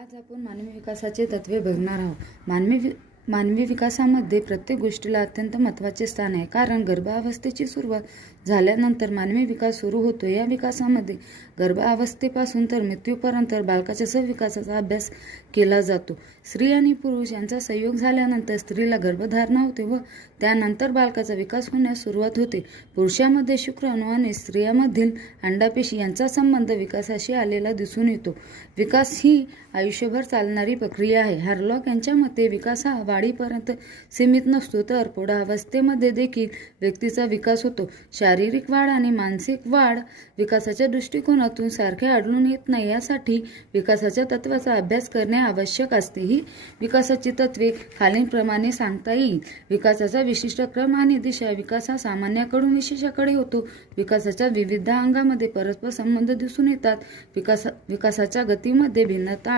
आज आपण मानवी विकासाचे तत्त्वे बघणार आहोत. मानवी विकासामध्ये प्रत्येक गोष्टीला अत्यंत महत्त्वाचे स्थान आहे, कारण गर्भावस्थेची सुरुवात झाल्यानंतर मानवी विकास सुरू होतो. या विकासामध्ये गर्भावस्थेपासून तर मृत्यूपर्यंत बालकाच्या सहविकासाचा अभ्यास केला जातो. स्त्री आणि पुरुष यांचा संयोग झाल्यानंतर स्त्रीला गर्भधारणा होते व त्यानंतर बालकाचा विकास होण्यास सुरुवात होते. पुरुषामध्ये शुक्राणू आणि स्त्रियांमधील अंडापेशी यांचा संबंध विकासाशी आलेला दिसून येतो. विकास ही आयुष्यभर चालणारी प्रक्रिया आहे. हार्लॉक यांच्या मते विकास हा वाढीपर्यंत सीमित नसतो, तर प्रौढावस्थेमध्ये देखील व्यक्तीचा विकास होतो. शारीरिक वाढ आणि मानसिक वाढ विकासाच्या दृष्टिकोनातून सारखे आढळून येत नाही. यासाठी विकासाच्या तत्त्वाचा अभ्यास करणे आवश्यक असते. ही विकासाची तत्त्वे खालीलप्रमाणे सांगता येईल. विकासाचा विशिष्ट क्रम आणि दिशा. विकास हा सामान्याकडून विशेषाकडे होतो. विकासाच्या विविध अंगामध्ये परस्पर संबंध दिसून येतात. विकासाच्या गतीमध्ये भिन्नता